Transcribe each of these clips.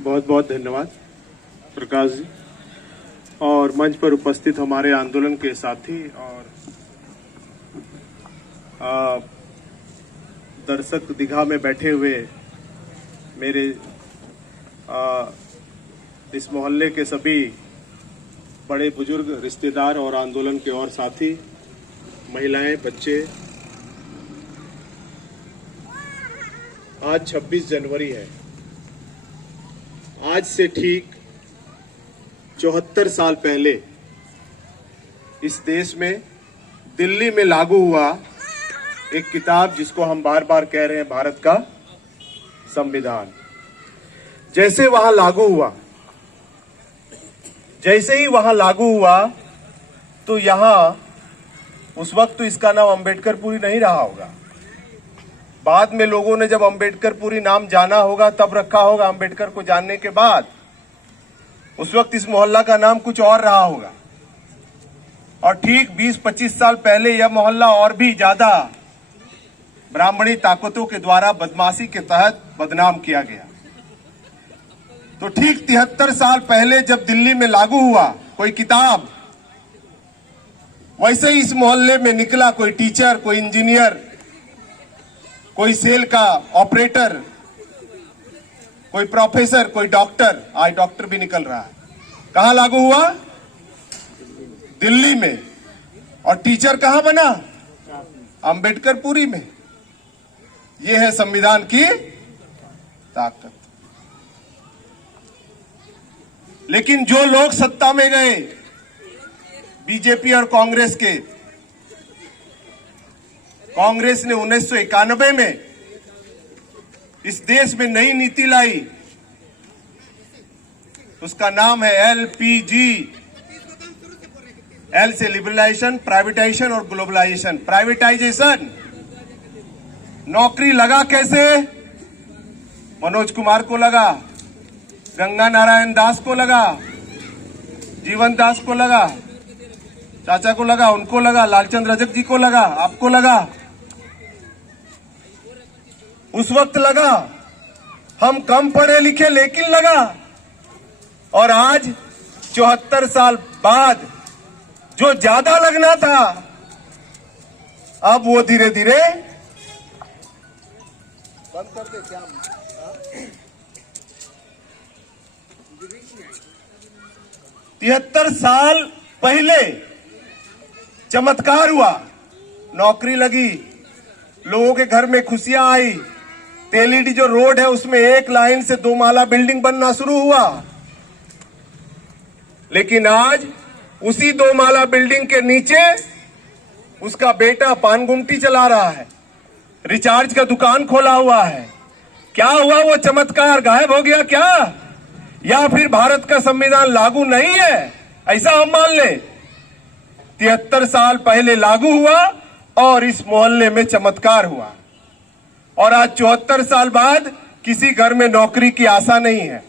बहुत बहुत धन्यवाद प्रकाश जी और मंच पर उपस्थित हमारे आंदोलन के साथी और दर्शक दीघा में बैठे हुए मेरे इस मोहल्ले के सभी बड़े बुजुर्ग रिश्तेदार और आंदोलन के और साथी, महिलाएं, बच्चे। आज 26 जनवरी है। आज से ठीक 74 साल पहले इस देश में दिल्ली में लागू हुआ एक किताब जिसको हम बार बार कह रहे हैं भारत का संविधान। जैसे ही वहां लागू हुआ तो यहां उस वक्त तो इसका नाम अंबेडकरपुरी नहीं रहा होगा। बाद में लोगों ने जब अंबेडकरपुरी नाम जाना होगा तब रखा होगा। अंबेडकर को जानने के बाद उस वक्त इस मोहल्ला का नाम कुछ और रहा होगा। और ठीक 20-25 साल पहले यह मोहल्ला और भी ज्यादा ब्राह्मणी ताकतों के द्वारा बदमाशी के तहत बदनाम किया गया। तो ठीक 73 साल पहले जब दिल्ली में लागू हुआ कोई किताब, वैसे ही इस मोहल्ले में निकला कोई टीचर, कोई इंजीनियर, कोई सेल का ऑपरेटर, कोई प्रोफेसर, कोई डॉक्टर। आज डॉक्टर भी निकल रहा है। कहां लागू हुआ? दिल्ली में। और टीचर कहां बना? अंबेडकरपुरी में। यह है संविधान की ताकत। लेकिन जो लोग सत्ता में गए, बीजेपी और कांग्रेस के, कांग्रेस ने 1991 में इस देश में नई नीति लाई। उसका नाम है LPG। L से लिबरलाइजेशन, प्राइवेटाइजेशन और ग्लोबलाइजेशन। प्राइवेटाइजेशन, नौकरी लगा कैसे? मनोज कुमार को लगा, गंगा नारायण दास को लगा, जीवन दास को लगा, चाचा को लगा, उनको लगा, लालचंद रजक जी को लगा, आपको लगा, उस वक्त लगा। हम कम पढ़े लिखे लेकिन लगा। और आज 74 साल बाद जो ज्यादा लगना था, अब वो धीरे धीरे बंद कर दे। क्या 73 साल पहले चमत्कार हुआ, नौकरी लगी, लोगों के घर में खुशियां आई। तेलीडी जो रोड है उसमें एक लाइन से 2 माला बिल्डिंग बनना शुरू हुआ। लेकिन आज उसी 2 माला बिल्डिंग के नीचे उसका बेटा पान गुमटी चला रहा है, रिचार्ज का दुकान खोला हुआ है। क्या हुआ? वो चमत्कार गायब हो गया क्या? या फिर भारत का संविधान लागू नहीं है, ऐसा हम मान ले? 73 साल पहले लागू हुआ और इस मोहल्ले में चमत्कार हुआ। और आज 74 साल बाद किसी घर में नौकरी की आशा नहीं है।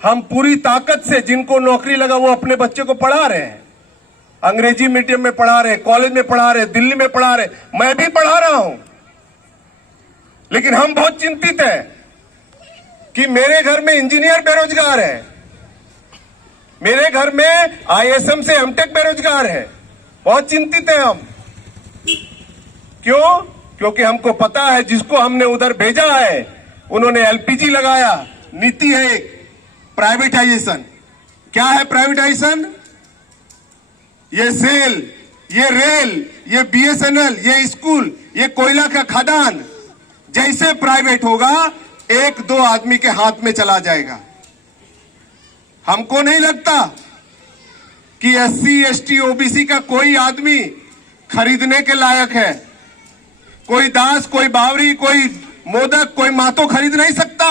हम पूरी ताकत से जिनको नौकरी लगा वो अपने बच्चे को पढ़ा रहे हैं। अंग्रेजी मीडियम में पढ़ा रहे, कॉलेज में पढ़ा रहे, दिल्ली में पढ़ा रहे, मैं भी पढ़ा रहा हूं। लेकिन हम बहुत चिंतित हैं कि मेरे घर में इंजीनियर बेरोजगार है, मेरे घर में ISM से MTech बेरोजगार है। बहुत चिंतित है हम। क्यों? क्योंकि हमको पता है जिसको हमने उधर भेजा है उन्होंने LPG लगाया। नीति है एक प्राइवेटाइजेशन। क्या है प्राइवेटाइजेशन? ये सेल, ये रेल, ये BSNL, ये स्कूल, ये कोयला का खदान जैसे प्राइवेट होगा 1-2 आदमी के हाथ में चला जाएगा। हमको नहीं लगता कि SC, ST, OBC का कोई आदमी खरीदने के लायक है। कोई दास, कोई बावरी, कोई मोदक, कोई मातो खरीद नहीं सकता।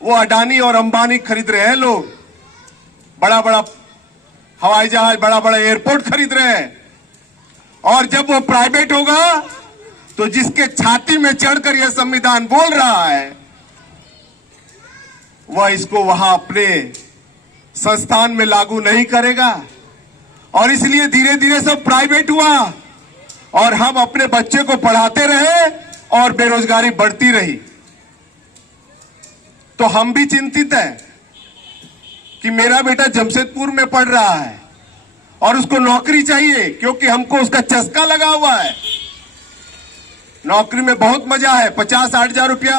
वो अडानी और अंबानी खरीद रहे हैं। लोग बड़ा बड़ा हवाई जहाज, बड़ा बड़ा एयरपोर्ट खरीद रहे हैं। और जब वो प्राइवेट होगा तो जिसके छाती में चढ़कर यह संविधान बोल रहा है वह इसको वहां अपने संस्थान में लागू नहीं करेगा। और इसलिए धीरे धीरे सब प्राइवेट हुआ और हम अपने बच्चे को पढ़ाते रहे और बेरोजगारी बढ़ती रही। तो हम भी चिंतित हैं कि मेरा बेटा जमशेदपुर में पढ़ रहा है और उसको नौकरी चाहिए, क्योंकि हमको उसका चस्का लगा हुआ है। नौकरी में बहुत मजा है, 50-60 हजार रुपया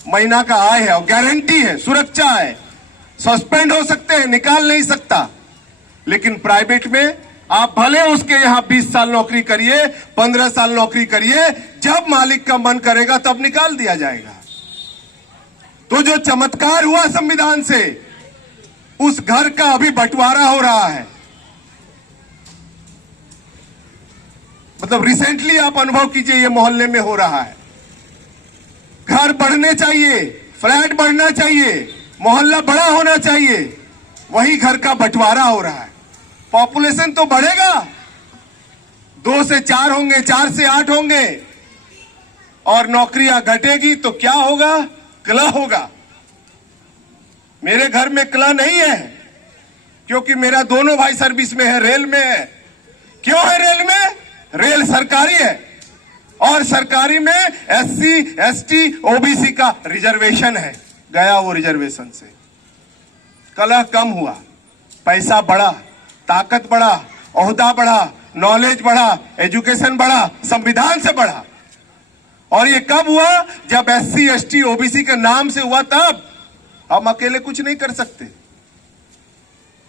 महीना का आय है और गारंटी है, सुरक्षा है। सस्पेंड हो सकते हैं, निकाल नहीं सकता। लेकिन प्राइवेट में आप भले उसके यहां 20 साल नौकरी करिए, 15 साल नौकरी करिए, जब मालिक का मन करेगा तब निकाल दिया जाएगा। तो जो चमत्कार हुआ संविधान से, उस घर का अभी बंटवारा हो रहा है। मतलब रिसेंटली आप अनुभव कीजिए, ये मोहल्ले में हो रहा है। घर बढ़ने चाहिए, फ्लैट बढ़ना चाहिए, मोहल्ला बड़ा होना चाहिए, वही घर का बंटवारा हो रहा है। पॉपुलेशन तो बढ़ेगा, 2 से 4 होंगे, 4 से 8 होंगे, और नौकरियां घटेगी तो क्या होगा? कलह होगा। मेरे घर में कलह नहीं है, क्योंकि मेरा दोनों भाई सर्विस में है, रेल में है। क्यों है रेल में? रेल सरकारी है और सरकारी में SC, ST, OBC का रिजर्वेशन है। गया वो रिजर्वेशन से, कलह कम हुआ, पैसा बढ़ा, ताकत बढ़ा, ओहदा बढ़ा, नॉलेज बढ़ा, एजुकेशन बढ़ा, संविधान से बढ़ा। और ये कब हुआ? जब SC, ST, OBC के नाम से हुआ तब। हम अकेले कुछ नहीं कर सकते।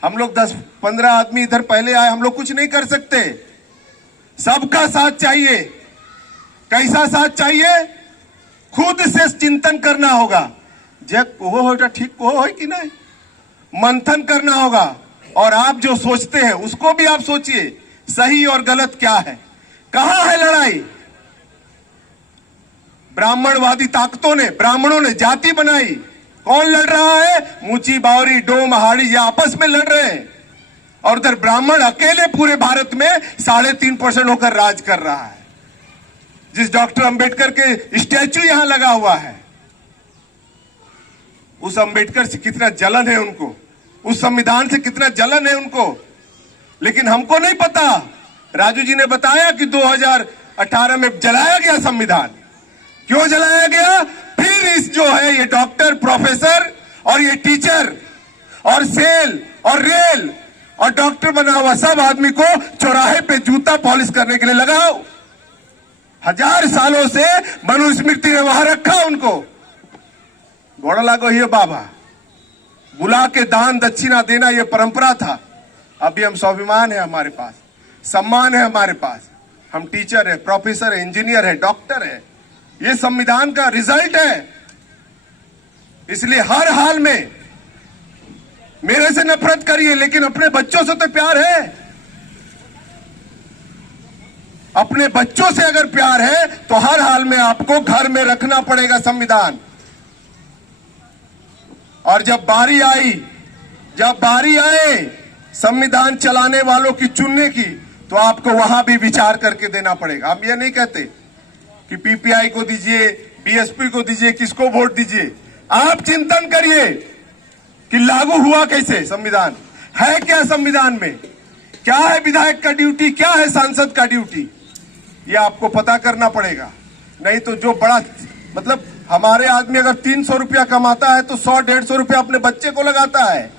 हम लोग 10-15 आदमी इधर पहले आए, हम लोग कुछ नहीं कर सकते। सबका साथ चाहिए। कैसा साथ चाहिए? खुद से चिंतन करना होगा, जब वो होगा ठीक को हो कि नहीं, मंथन करना होगा। और आप जो सोचते हैं उसको भी आप सोचिए, सही और गलत क्या है, कहां है लड़ाई। ब्राह्मणवादी ताकतों ने, ब्राह्मणों ने जाति बनाई। कौन लड़ रहा है? मुची, बावरी, डोम, हाड़ी, ये आपस में लड़ रहे हैं। और उधर ब्राह्मण अकेले पूरे भारत में 3.5% होकर राज कर रहा है। जिस डॉक्टर अंबेडकर के स्टैचू यहां लगा हुआ है, उस अंबेडकर से कितना जलन है उनको, उस संविधान से कितना जलन है उनको। लेकिन हमको नहीं पता। राजू जी ने बताया कि 2018 में जलाया गया संविधान। क्यों जलाया गया? फिर इस जो है ये डॉक्टर, प्रोफेसर और ये टीचर और सेल और रेल और डॉक्टर बना हुआ सब आदमी को चौराहे पे जूता पॉलिश करने के लिए लगाओ। 1000 सालों से मनुस्मृति ने वहां रखा उनको। घोड़ा लागो ये बाबा, बुला के दान दक्षिणा देना ये परंपरा था। अभी हम स्वाभिमान है, हमारे पास सम्मान है, हमारे पास हम टीचर है, प्रोफेसर है, इंजीनियर है, डॉक्टर है। ये संविधान का रिजल्ट है। इसलिए हर हाल में मेरे से नफरत करिए, लेकिन अपने बच्चों से तो प्यार है। अपने बच्चों से अगर प्यार है तो हर हाल में आपको घर में रखना पड़ेगा संविधान। और जब बारी आए संविधान चलाने वालों की चुनने की, तो आपको वहां भी विचार करके देना पड़ेगा। हम ये नहीं कहते कि PPI को दीजिए, BSP को दीजिए, किसको वोट दीजिए। आप चिंतन करिए कि लागू हुआ कैसे संविधान, है क्या संविधान में, क्या है विधायक का ड्यूटी, क्या है सांसद का ड्यूटी, ये आपको पता करना पड़ेगा। नहीं तो जो बड़ा, मतलब हमारे आदमी अगर 300 रुपया कमाता है तो 100-150 रुपया अपने बच्चे को लगाता है,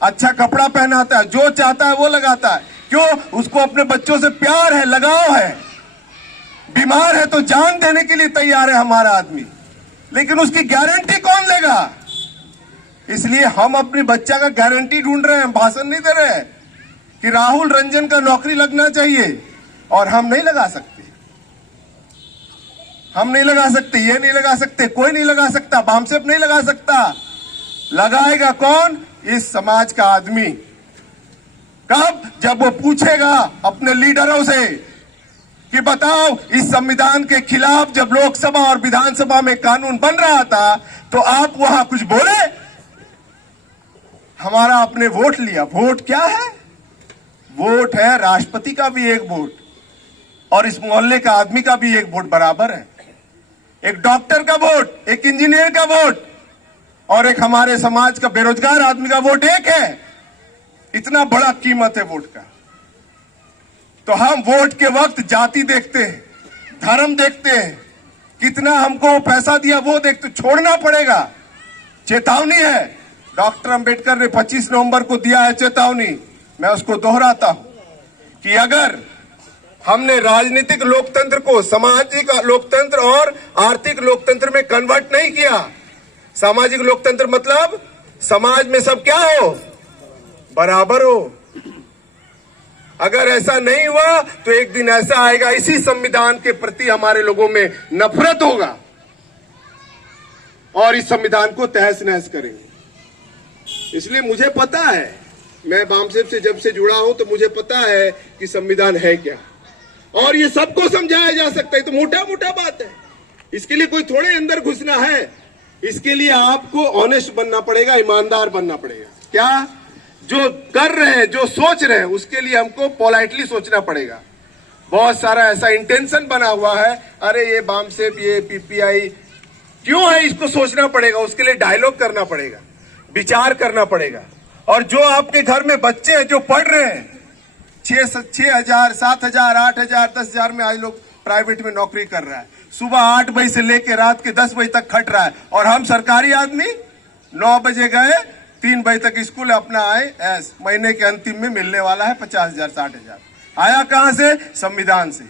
अच्छा कपड़ा पहनाता है, जो चाहता है वो लगाता है। क्यों? उसको अपने बच्चों से प्यार है, लगाव है। बीमार है तो जान देने के लिए तैयार है हमारा आदमी, लेकिन उसकी गारंटी कौन लेगा? इसलिए हम अपने बच्चा का गारंटी ढूंढ रहे हैं, भाषण नहीं दे रहे हैं कि राहुल रंजन का नौकरी लगना चाहिए। और हम नहीं लगा सकते, हम नहीं लगा सकते, ये नहीं लगा सकते, कोई नहीं लगा सकता, बामसेप नहीं लगा सकता। लगाएगा कौन? इस समाज का आदमी। कब? जब वो पूछेगा अपने लीडरों से कि बताओ, इस संविधान के खिलाफ जब लोकसभा और विधानसभा में कानून बन रहा था तो आप वहां कुछ बोले? हमारा आपने वोट लिया। वोट क्या है? वोट है राष्ट्रपति का भी एक वोट और इस मोहल्ले का आदमी का भी एक वोट बराबर है। एक डॉक्टर का वोट, एक इंजीनियर का वोट और एक हमारे समाज का बेरोजगार आदमी का वोट एक है। इतना बड़ा कीमत है वोट का। तो हम वोट के वक्त जाति देखते हैं, धर्म देखते हैं, कितना हमको पैसा दिया वो देखते। छोड़ना पड़ेगा चेतावनी है। डॉक्टर अंबेडकर ने 25 नवंबर को दिया है चेतावनी। मैं उसको दोहराता हूं कि अगर हमने राजनीतिक लोकतंत्र को सामाजिक लोकतंत्र और आर्थिक लोकतंत्र में कन्वर्ट नहीं किया, सामाजिक लोकतंत्र मतलब समाज में सब क्या हो, बराबर हो, अगर ऐसा नहीं हुआ तो एक दिन ऐसा आएगा इसी संविधान के प्रति हमारे लोगों में नफरत होगा और इस संविधान को तहस नहस करेंगे। इसलिए मुझे पता है, मैं बामसेब से जब से जुड़ा हूं तो मुझे पता है कि संविधान है क्या, और ये सबको समझाया जा सकता है। तो मोटा मोटा बात है, इसके लिए कोई थोड़े अंदर घुसना है। इसके लिए आपको ऑनेस्ट बनना पड़ेगा, ईमानदार बनना पड़ेगा। क्या जो कर रहे हैं, जो सोच रहे हैं, उसके लिए हमको पोलाइटली सोचना पड़ेगा। बहुत सारा ऐसा इंटेंशन बना हुआ है, अरे ये बामसेब, ये पीपीआई क्यों है, इसको सोचना पड़ेगा। उसके लिए डायलॉग करना पड़ेगा, विचार करना पड़ेगा। और जो आपके घर में बच्चे हैं जो पढ़ रहे हैं, 6,000, 7,000, 8,000, 10,000 में आज लोग प्राइवेट में नौकरी कर रहा है, सुबह 8 बजे से लेकर रात के 10 बजे तक खट रहा है, और हम सरकारी आदमी 9 बजे गए, 3 बजे तक स्कूल, अपना आए, महीने के अंतिम में मिलने वाला है 50,000, 60,000। आया कहां से? संविधान से।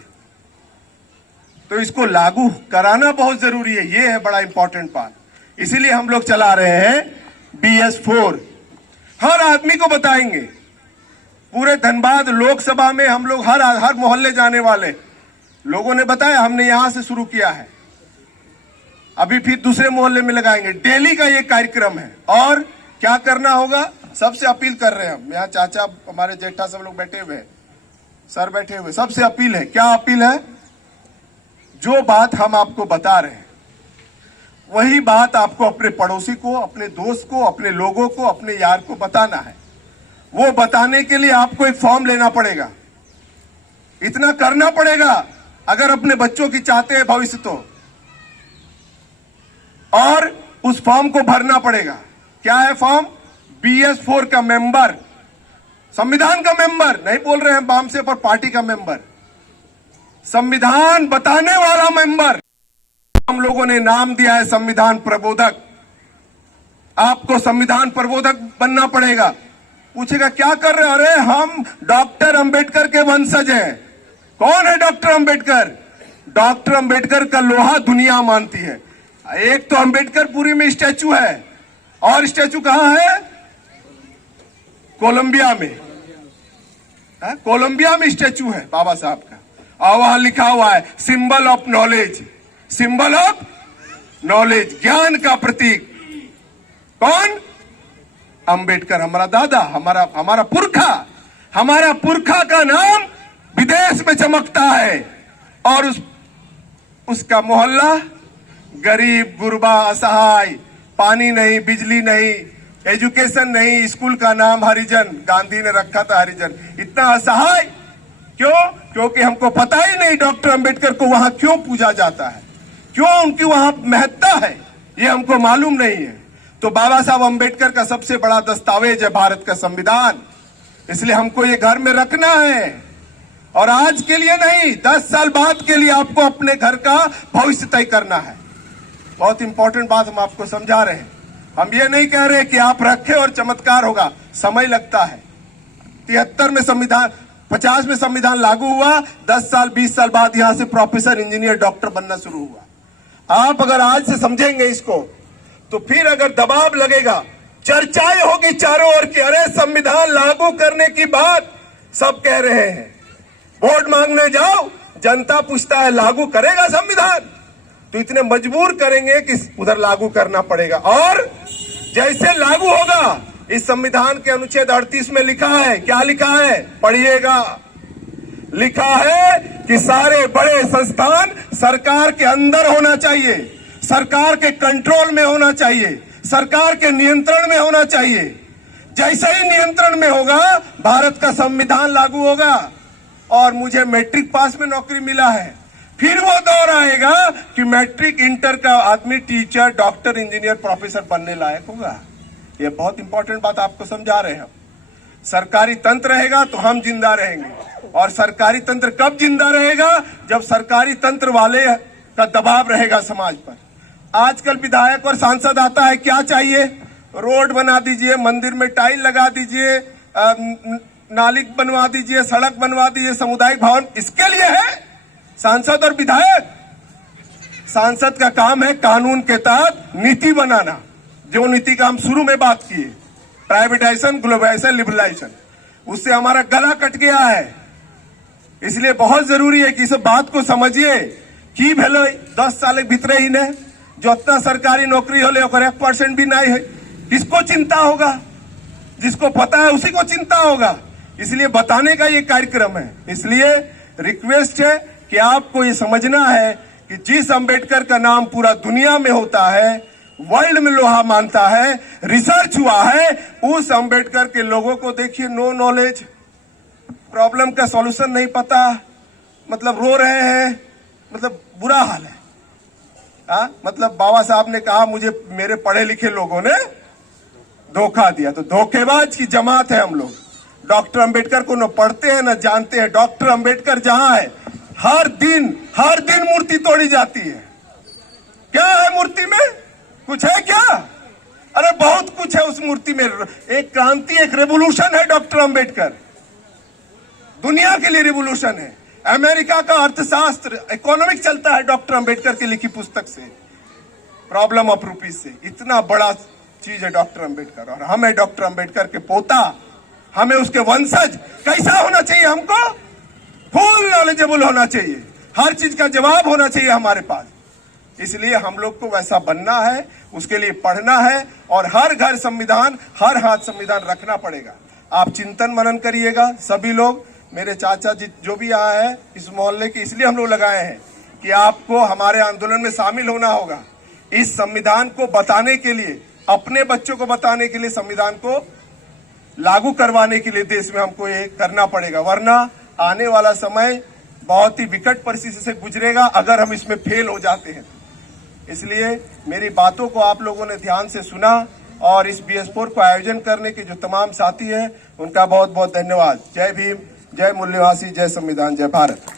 तो इसको लागू कराना बहुत जरूरी है, ये है बड़ा इंपॉर्टेंट पार्ट। इसीलिए हम लोग चला रहे हैं BS4। हर आदमी को बताएंगे। पूरे धनबाद लोकसभा में हम लोग हर मोहल्ले जाने वाले लोगों ने बताया, हमने यहां से शुरू किया है, अभी फिर दूसरे मोहल्ले में लगाएंगे। डेली का ये कार्यक्रम है। और क्या करना होगा, सबसे अपील कर रहे हैं हम, यहाँ चाचा, हमारे जेठा सब लोग बैठे हुए हैं, सर बैठे हुए, सबसे अपील है। क्या अपील है? जो बात हम आपको बता रहे हैं वही बात आपको अपने पड़ोसी को, अपने दोस्त को, अपने लोगों को, अपने यार को बताना है। वो बताने के लिए आपको एक फॉर्म लेना पड़ेगा, इतना करना पड़ेगा अगर अपने बच्चों की चाहते हैं भविष्य तो, और उस फॉर्म को भरना पड़ेगा। क्या है फॉर्म? BS4 का मेंबर, संविधान का मेंबर नहीं बोल रहे हैं बामसेब पर पार्टी का मेंबर, संविधान बताने वाला मेंबर। हम लोगों ने नाम दिया है संविधान प्रबोधक। आपको संविधान प्रबोधक बनना पड़ेगा। पूछेगा क्या कर रहे हो? अरे हम डॉक्टर अंबेडकर के वंशज हैं। कौन है डॉक्टर अंबेडकर? डॉक्टर अंबेडकर का लोहा दुनिया मानती है। एक तो अंबेडकरपुरी में स्टैचू है, और स्टैचू कहां है? कोलंबिया में। कोलंबिया में स्टैचू है बाबा साहब का, और वहां लिखा हुआ है symbol of knowledge, symbol of knowledge, ज्ञान का प्रतीक। कौन? अंबेडकर, हमारा दादा, हमारा पुरखा का नाम विदेश में चमकता है, और उसका मोहल्ला गरीब, गुरबा, असहाय, पानी नहीं, बिजली नहीं, एजुकेशन नहीं, स्कूल का नाम हरिजन, गांधी ने रखा था हरिजन। इतना असहाय क्यों? क्योंकि हमको पता ही नहीं डॉक्टर अंबेडकर को वहां क्यों पूजा जाता है, क्यों उनकी वहां महत्ता है, ये हमको मालूम नहीं है। तो बाबा साहब अंबेडकर का सबसे बड़ा दस्तावेज है भारत का संविधान, इसलिए हमको ये घर में रखना है। और आज के लिए नहीं, 10 साल बाद के लिए आपको अपने घर का भविष्य तय करना है। बहुत इंपॉर्टेंट बात हम आपको समझा रहे हैं। हम ये नहीं कह रहे कि आप रखें और चमत्कार होगा, समय लगता है। 73 में संविधान, 50 में संविधान लागू हुआ, 10 साल 20 साल बाद यहां से प्रोफेसर, इंजीनियर, डॉक्टर बनना शुरू हुआ। आप अगर आज से समझेंगे इसको, तो फिर अगर दबाव लगेगा, चर्चाएं होगी चारों ओर की, अरे संविधान लागू करने की बात सब कह रहे हैं, वोट मांगने जाओ, जनता पूछता है लागू करेगा संविधान, तो इतने मजबूर करेंगे कि उधर लागू करना पड़ेगा। और जैसे लागू होगा, इस संविधान के अनुच्छेद 38 में लिखा है, क्या लिखा है? पढ़िएगा। लिखा है कि सारे बड़े संस्थान सरकार के अंदर होना चाहिए, सरकार के कंट्रोल में होना चाहिए, सरकार के नियंत्रण में होना चाहिए। जैसे ही नियंत्रण में होगा, भारत का संविधान लागू होगा। और मुझे मैट्रिक पास में नौकरी मिला है, फिर वो दौर आएगा कि मैट्रिक इंटर का आदमी टीचर, डॉक्टर, इंजीनियर, प्रोफेसर बनने लायक होगा। ये बहुत इंपॉर्टेंट बात आपको समझा रहे हैं हम। सरकारी तंत्र रहेगा तो हम जिंदा रहेंगे, और सरकारी तंत्र कब जिंदा रहेगा? जब सरकारी तंत्र वाले का दबाव रहेगा समाज पर। आजकल विधायक और सांसद आता है, क्या चाहिए? रोड बना दीजिए, मंदिर में टाइल लगा दीजिए, नाली बनवा दीजिए, सड़क बनवा दीजिए, सामुदायिक भवन। इसके लिए है सांसद और विधायक। सांसद का काम है कानून के तहत नीति बनाना, जो नीति का हम शुरू में बात किए, प्राइवेटाइजेशन, ग्लोबलाइजेशन, लिबरलाइजेशन, उससे हमारा गला कट गया है। इसलिए बहुत जरूरी है कि इस बात को समझिए कि भेलो 10 साल के भीतर ही ने जो इतना सरकारी नौकरी होले 1% भी नहीं है, किसको चिंता होगा? जिसको पता है उसी को चिंता होगा। इसलिए बताने का ये कार्यक्रम है। इसलिए रिक्वेस्ट है कि आपको ये समझना है कि जिस अंबेडकर का नाम पूरा दुनिया में होता है, वर्ल्ड में लोहा मानता है, रिसर्च हुआ है, उस अंबेडकर के लोगों को देखिए, नो नॉलेज, प्रॉब्लम का सॉल्यूशन नहीं पता, मतलब रो रहे हैं, मतलब बुरा हाल है। मतलब बाबा साहब ने कहा मुझे मेरे पढ़े लिखे लोगों ने धोखा दिया, तो धोखेबाज की जमात है हम लोग। डॉक्टर अंबेडकर को न पढ़ते हैं न जानते हैं। डॉक्टर अंबेडकर जहां है, हर दिन मूर्ति तोड़ी जाती है। क्या है मूर्ति में? कुछ है क्या? अरे बहुत कुछ है उस मूर्ति में। एक क्रांति, एक रेवोल्यूशन है डॉक्टर अंबेडकर। दुनिया के लिए रेवोल्यूशन है। अमेरिका का अर्थशास्त्र, इकोनॉमिक चलता है डॉक्टर अंबेडकर की लिखी पुस्तक से, प्रॉब्लम ऑफ रूपीज से। इतना बड़ा चीज है डॉक्टर अंबेडकर, और हमें डॉक्टर अंबेडकर के पोता, हमें उसके वंशज कैसा होना चाहिए? हमको फुल नॉलेजेबल होना चाहिए, हर चीज का जवाब होना चाहिए हमारे पास। इसलिए हम लोग को वैसा बनना है, उसके लिए पढ़ना है, और हर घर संविधान, हर हाथ संविधान रखना पड़ेगा। आप चिंतन मनन करिएगा सभी लोग। मेरे चाचा जी जो भी आए हैं इस मोहल्ले के, इसलिए हम लोग लगाए हैं कि आपको हमारे आंदोलन में शामिल होना होगा। इस संविधान को बताने के लिए, अपने बच्चों को बताने के लिए, संविधान को लागू करवाने के लिए देश में हमको ये करना पड़ेगा, वरना आने वाला समय बहुत ही विकट परिस्थिति से गुजरेगा अगर हम इसमें फेल हो जाते हैं। इसलिए मेरी बातों को आप लोगों ने ध्यान से सुना, और इस BS4 को आयोजन करने के जो तमाम साथी हैं उनका बहुत बहुत धन्यवाद। जय भीम, जय मूल्यवासी, जय संविधान, जय भारत।